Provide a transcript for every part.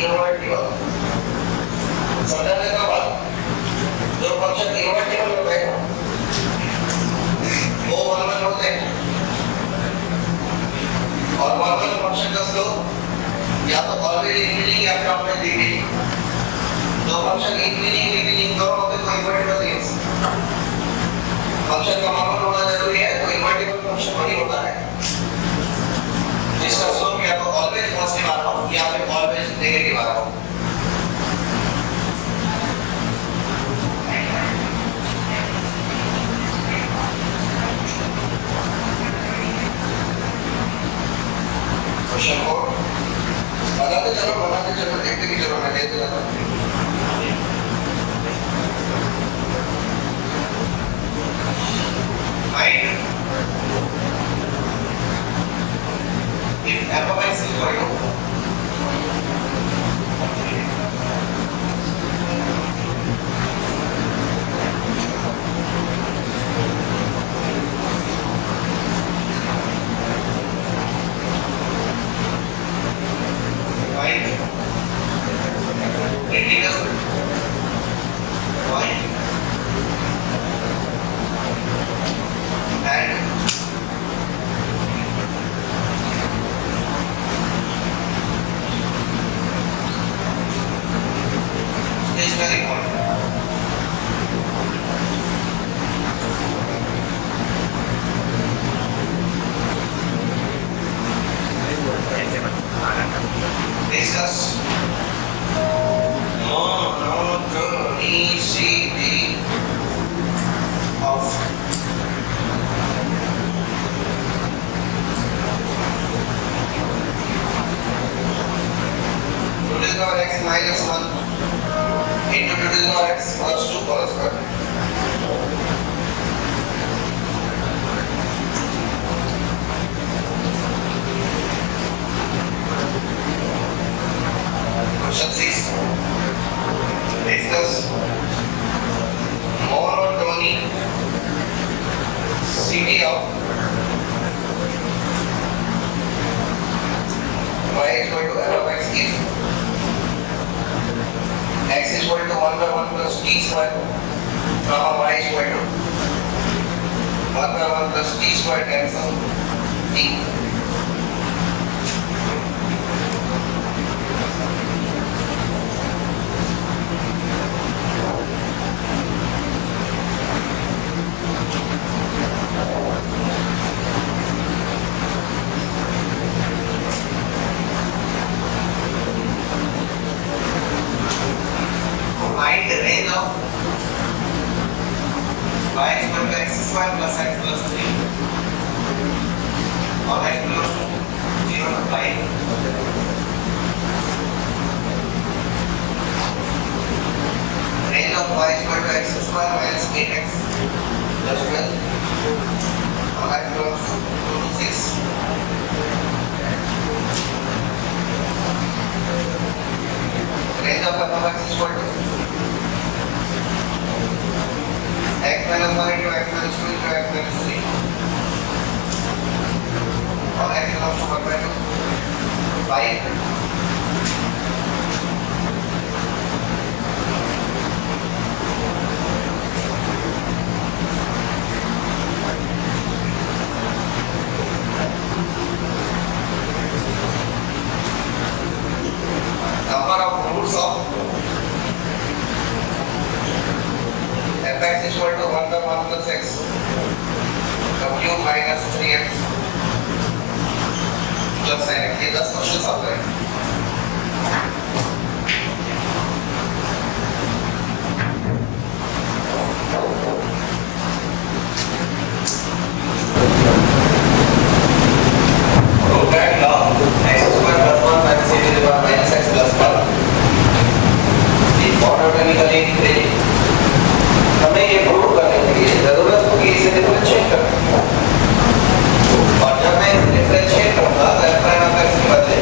Invertible समझाने के बाद जो फंक्शन इनवर्टिबल होता है वो वन होते हैं और वन फंक्शन का स्लोप या तो ऑलरेडी इंक्रीजिंग या फिर ऑलरेडी डिक्रीजिंग दो फंक्शन इंक्रीजिंग डिक्रीजिंग दोनों होते तो इनवर्टिबल थिंग्स फंक्शन का नॉर्मल होना जरूरी है तो इनवर्टिबल फंक्शन वही होता है जिसका स्लोप या तो ऑलवेज पॉजिटिव आ रहा हो या फिर ऑलवेज नेगेटिव आ रहा हो क्वेश्चन 4 बनाते चलो देखते की जरूरत है देते जाता find if f of x is equal to minus 1 into 2 to the power x plus 2 whole square. Question 6. Discuss monotony Ct of y is equal to f of x if x is equal to 1 by 1 plus t square comma y is equal to 1 by 1 plus t square times t. Find the range of y is equal to x square plus x plus 3 or x belongs to 0 to 5. Range of y is equal to x square minus 8x plus 12 or x belongs to 2 to 6. Range of f of x is equal to x minus 1 into x minus 2 into x minus 3 or x belongs to 1 by 2 5. Number of roots of fx is equal to 1 by 1 plus x w minus 3x plus sin x. ये 10 question आ गए हमें ये prove करने के लिए जरूरत होगी इसे डिफरेंशिएट करने की और जब मैं इसे डिफरेंशिएट करूंगा तो f प्राइम ऑफ x के बदले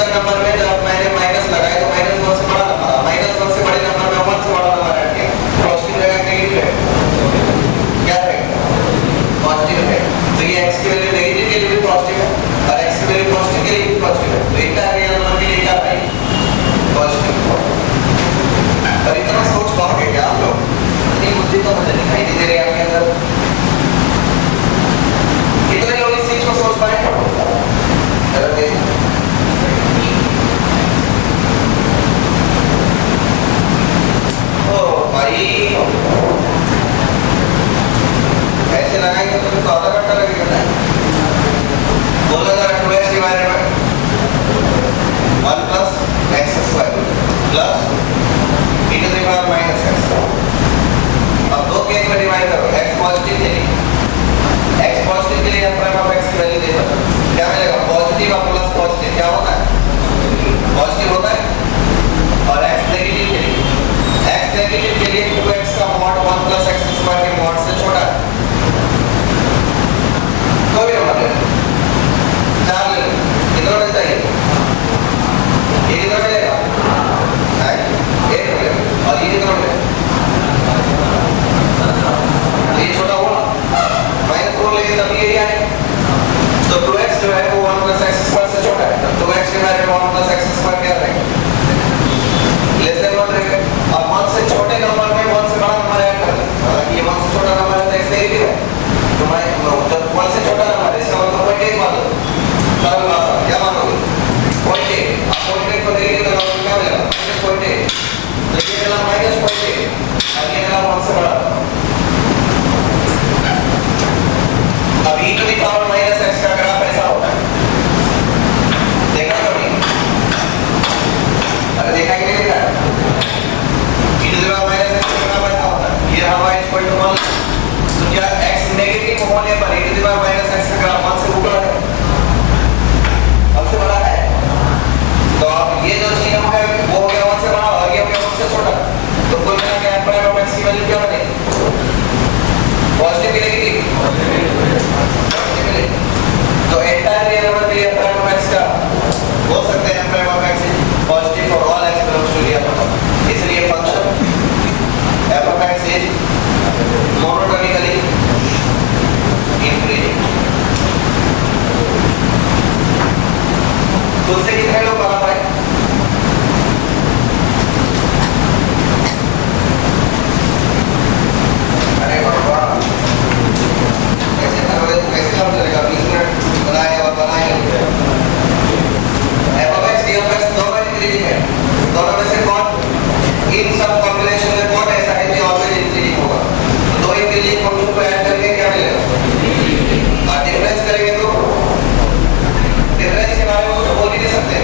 का नंबर में जब मैंने माइनस लगाया तो माइनस 1 से बड़ा नंबर आया, माइनस 1 से बड़े नंबर में 1 से बड़ा नंबर ऐड किया, पॉजिटिव रहेगा नेगेटिव रहेगा, क्या रहेगा पॉजिटिव है। तो ये x की वैल्यू नेगेटिव के लिए भी पॉजिटिव है और x की वैल्यू पॉजिटिव के लिए भी पॉजिटिव है। तो इनका रियल नंबर के लिए क्या है पॉजिटिव। पर इतना सोच पाओगे क्या आप लोग? इतनी बुद्धि तो मुझे दिखाई नहीं दे रही आपके अंदर। कितने लोग इस चीज को सोच पाए? जरा देखिए भाई ऐसे लगाएंगे तो फिर तो आधा घंटा लगेगा ना। बोला जरा 2x divided by 1 plus x square plus e to the power minus x। अब दो केस में डिवाइड करो, x पॉजिटिव के लिए प्राइम ऑफ x की वैल्यू दे दो, क्या मिलेगा पॉजिटिव और प्लस पॉजिटिव क्या होता है पॉजिटिव होता है। और x नेगेटिव के लिए 2x का मॉड 1 प्लस x स्क्वायर के मॉड से छोटा है। कोई नंबर ले 4 ले कितना मिलता है ये कितना मिलेगा है 1 मिलेगा और ये कितना मिलेगा ये छोटा हुआ -4 लेके तब ये आए। तो 2x जो है वो 1 प्लस x स्क्वायर से छोटा है, तो 2x divided by 1 plus x square क्या रहेगा लेस देन 1 रहेगा। अब 1 से छोटे नंबर में 1 से बड़ा नंबर ऐड कर दें, हालांकि ये 1 से छोटा नंबर है तो x नेगेटिव है, तो मैं जब 1 से छोटा नंबर है इसका मतलब 0.1 मान लो, सरल भाषा क्या मानोगे 0.1। अब 0.1 को नेगेटिव लगाओगे क्या मिलेगा -0.1, तो ये मिला -0.1 और ये मिला 1 से बड़ा। अब e to the power minus x का ग्राफ ऐसा होता है, देखा कभी? अरे देखा कि नहीं देखा? e to the power minus x का ग्राफ ऐसा होता है, ये हवा इक्वल टू 1, तो क्या x नेगेटिव होने पर e to the power minus x का ग्राफ 1 से ऊपर है 1 से बड़ा है। तो अब ये जो चीज हो गया वो हो गया 1 से बड़ा और ये हो गया 1 से छोटा, तो कुल मिला के प्राइम ऑफ x की वैल्यू क्या बनेगी पॉजिटिव की नेगेटिव तो एंटायर रियल नंबर के लिए प्राइम ऑफ x का बोल सकते हैं prime of x is positive for all x belongs to real number. इसलिए function f of x is monotonically increasing. तो उससे कितने लोग बना पाए? अरे बाबा कैसे करोगे कैसे काम चलेगा 20 मिनट बनाए और बनाए। f of x d of x दोनों इंक्रीजिंग है, दोनों में से कौन इन सब कॉम्बिनेशन में कौन ऐसा है कि ऑलवेज इंक्रीजिंग होगा? तो दो इंक्रीजिंग फंक्शन को ऐड करके क्या मिलेगा और डिफरेंस करेंगे तो डिफरेंस के बारे में कुछ बोल ही नहीं सकते।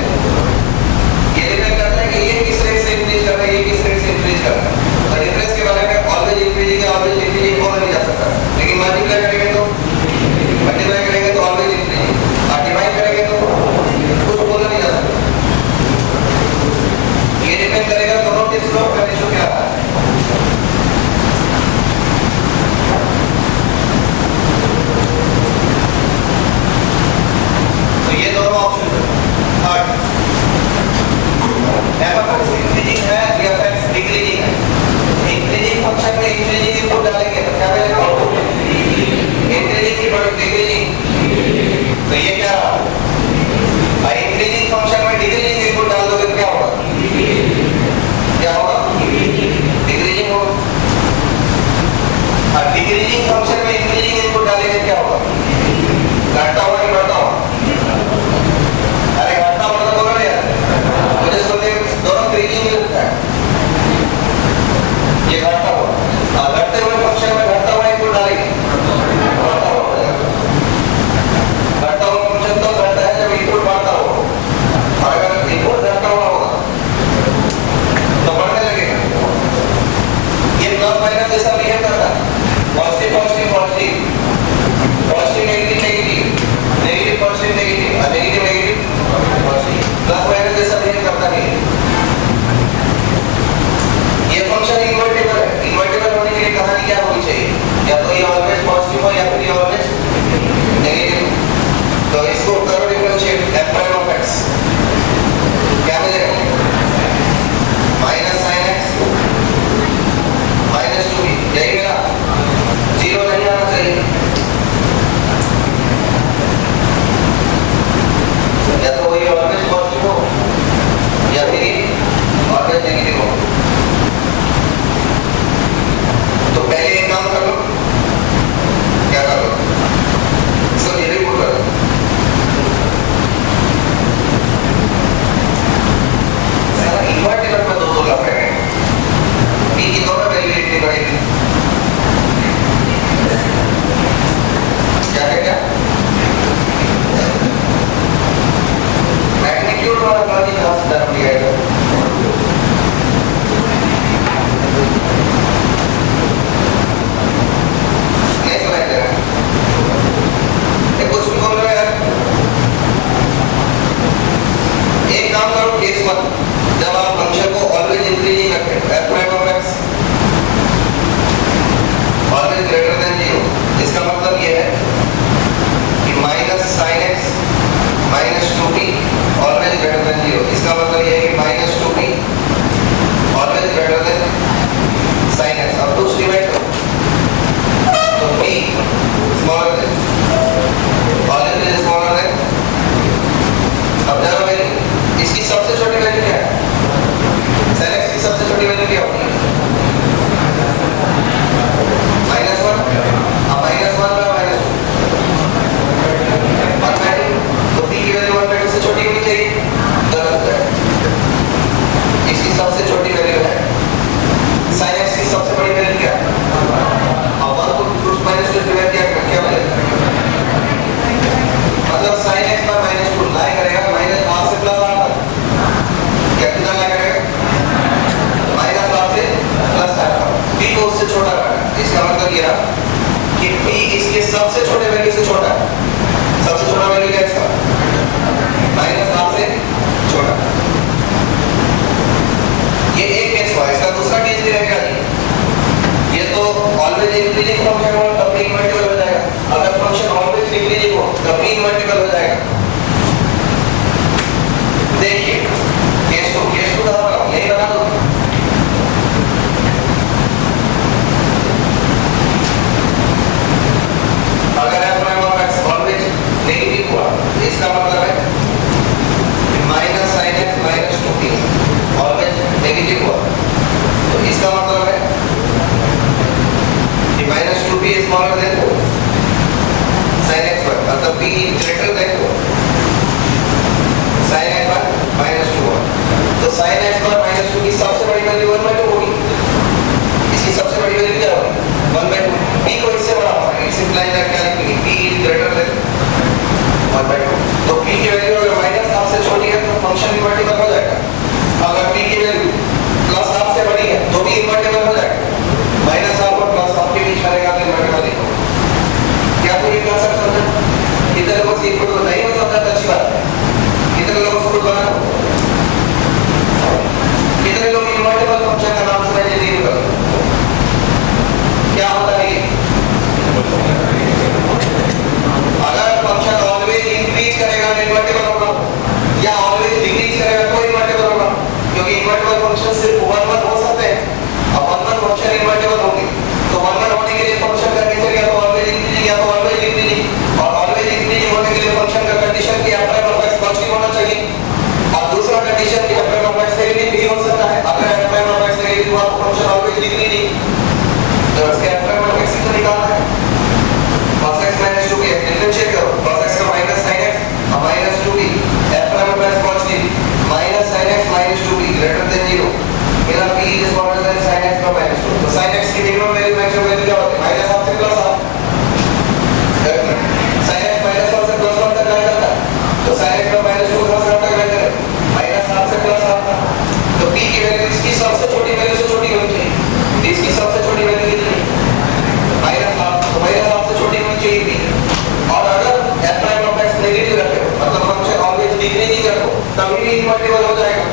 कभी भी इनवर्टिबल हो जाएगा।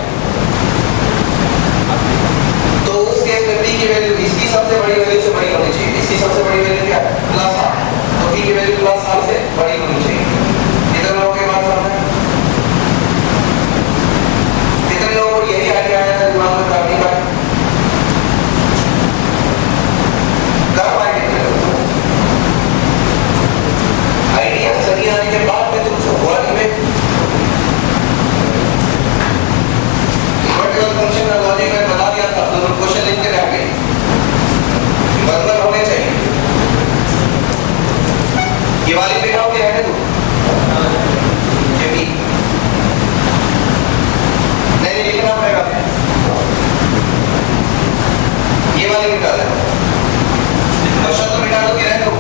तो उस केस में p की वैल्यू इसकी सबसे बड़ी वैल्यू से बड़ी होनी चाहिए। इसकी सबसे बड़ी वैल्यू क्या है? Plus r। तो p की वैल्यू प्लस r से बड़ी होनी चाहिए। कितने लोगों के बात समझ में? कितने लोगों को यही आइडिया आया था दिमाग में करने का? कर पाए कितने लोग? आइडिया सही आने के बाद में तुमसे हुआ कि मैं इनवर्टिबल फंक्शन का लॉजिक में बता दिया था। तो क्वेश्चन लिख के रख गए बराबर होने चाहिए। ये वाली बिठाओ के रहने दो क्योंकि नहीं लिखना पड़ेगा। ये वाली बिठा दे क्वेश्चन तो बिठा दो कि रहने दो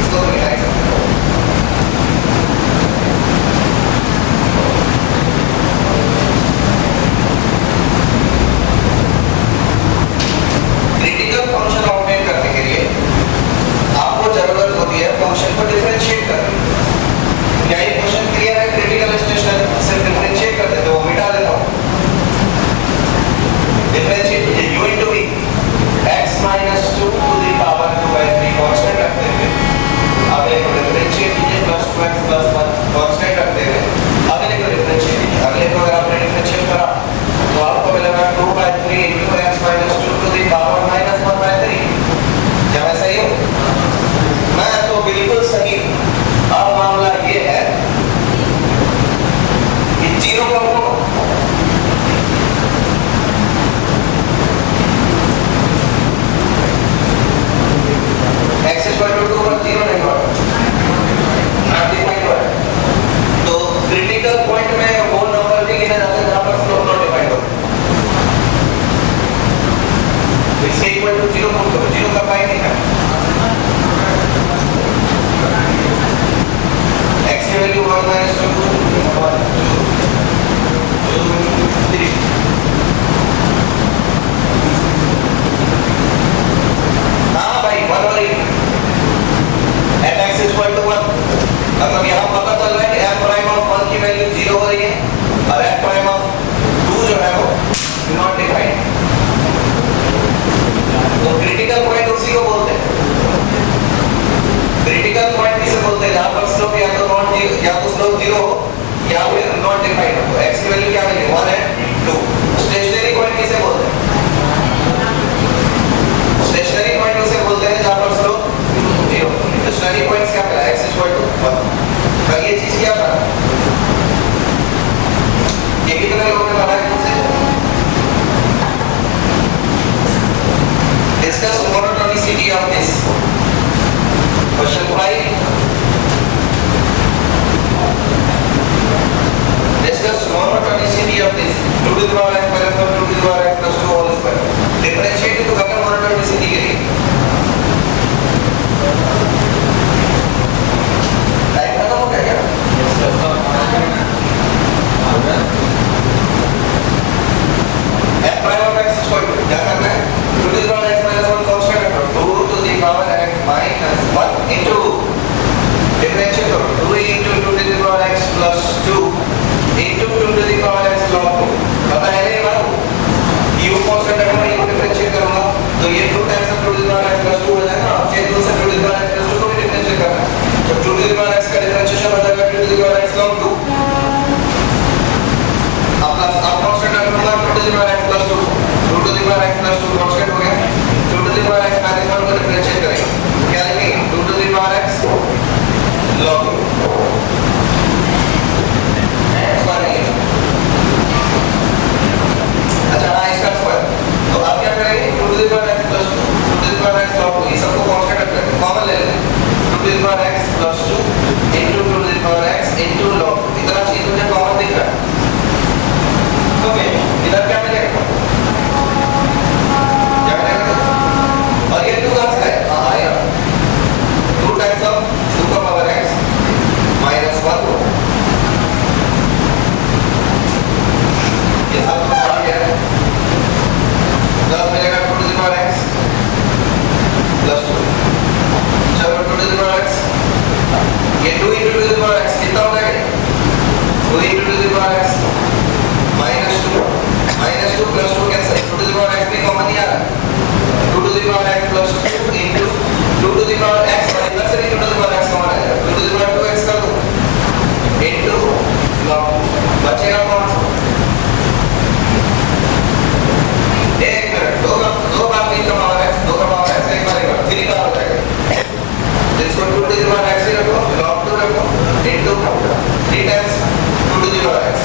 इसको तो बिठा सकते हो। क्रिटिकल फंक्शन ऑब्टेन करने के लिए आपको जरूरत होती है फंक्शन को डिफरेंशिएट करने की। क्या ये क्वेश्चन क्लियर है? क्रिटिकल स्टेशन से डिफरेंशिएट करते थे, वो मिटा देता हूं। Differentiate u into v x minus 2 to the power 2/3 constant रखते हुए अगले को डिफरेंशिएट कीजिए प्लस 2x प्लस 1 कांस्टेंट रखते हुए अगले को डिफरेंशिएट कीजिए। अगले को अगर आपने डिफरेंशिएट करा तो आपको मिलेगा 2/3 into x minus 2 to the power minus 1/3। क्या मैं सही हूं? मैं तो बिल्कुल सही हूं। अब मामला ये है कि जीरो का गुण x is equal to 2 पर 0 नहीं हुआ, नॉट डिफाइंड हुआ है। तो क्रिटिकल पॉइंट में वो नंबर भी गिना जाता है जहां पर स्लोप नॉट डिफाइंड हो। इसके इक्वल टू 0 पुट करो, 0 का पाई नहीं है। x की वैल्यू 1 minus 2 3। हाँ भाई 1 और 8 at x is equal to 1। मतलब यहाँ पता चल रहा है कि f prime of 1 की वैल्यू 0 हो रही है और f prime of 2 जो है वो नॉट डिफाइंड। तो क्रिटिकल पॉइंट उसी को बोलते हैं। क्रिटिकल पॉइंट किसे बोलते हैं? जहां पर स्लोप या तो नॉट या तो स्लोप 0 हो या फिर नॉट डिफाइंड हो। x की वैल्यू क्या मिलेगी? 1 है 2। स्टेशनरी पॉइंट किसे बोलते हैं? स्टेशनरी पॉइंट उसे बोलते हैं जहां पर स्लोप 0। स्टेशनरी पॉइंट्स क्या है? x is equal to 1। कल ये चीज क्या था? ये कितने लोगों ने पढ़ा है मुझसे? Discuss monotonicity of this. Question 5. Discuss monotonicity of this 2 to the power 2 into 2 to the power x minus 2 plus 2 cancel 2 to the power x भी कॉमन नहीं आ रहा 2 to the power x plus 2 into 2 to the power x और इधर से भी 2 to the power x common आ जाएगा 2 to the power 2x कर दो into log बचेगा कौन एक मिनट दो बार 3 का पावर x 2 का पावर x एक बार 3 बार हो जाएगा इसको 2 to the power x ही रखो log 2 रखो into 3 times 2 to the power x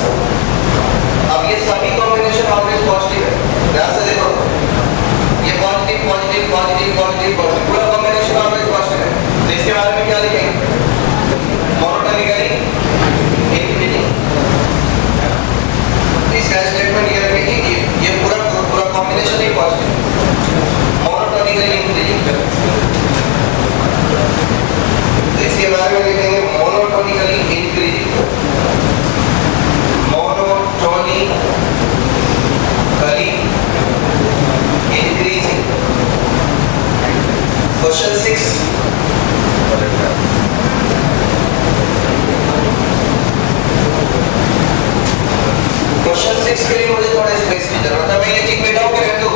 अब ये सभी कॉम्बिनेशन ऑलवेज पॉजिटिव है ध्यान से देखो ये positive positive positive positive positive पूरा कॉम्बिनेशन ऑलवेज पॉजिटिव है तो इसके बारे में क्या लिखेंगे मोनोटोनिकली इंफिनिटी इसका स्टेटमेंट ये रखेंगे कि ये पूरा कॉम्बिनेशन ही पॉजिटिव मोनोटोनिकली इंफिनिटी तो इसके बारे में लिखेंगे monotonically infinity increasing. Question 6. Question 6 के लिए मुझे थोड़ा स्पेस की जरूरत है मैं ये चीज बैठाऊं कि रख दूं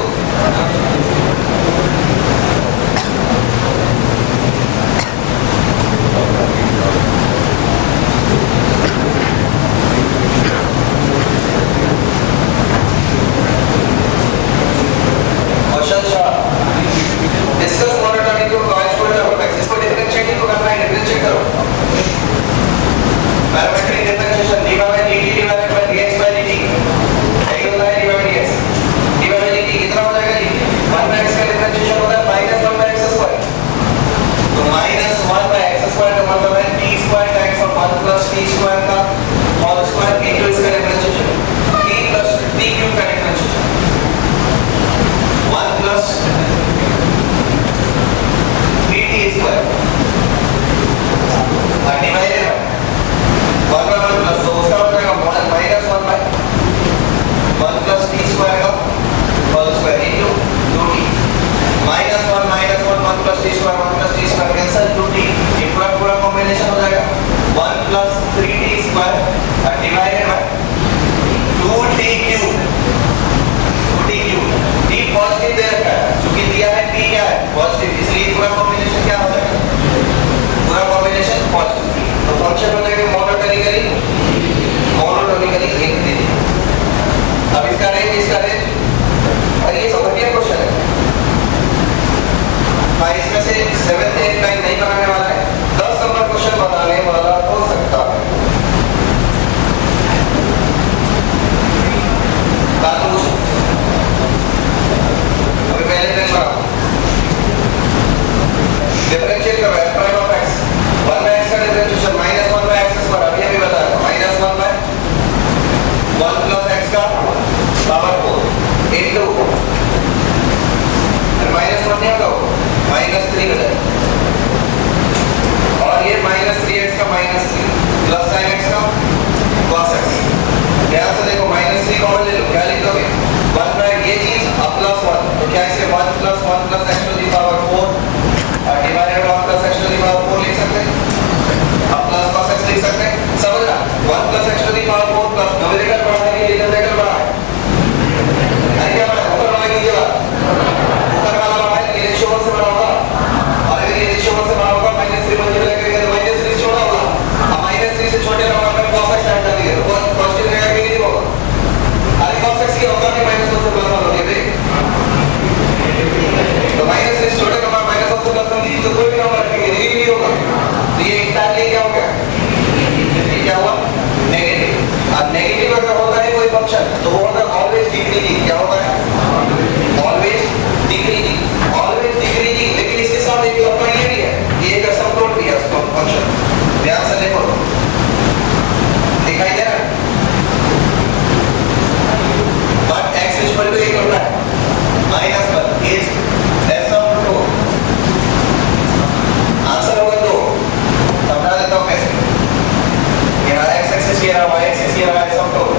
y axis here, y axis here, I sum total.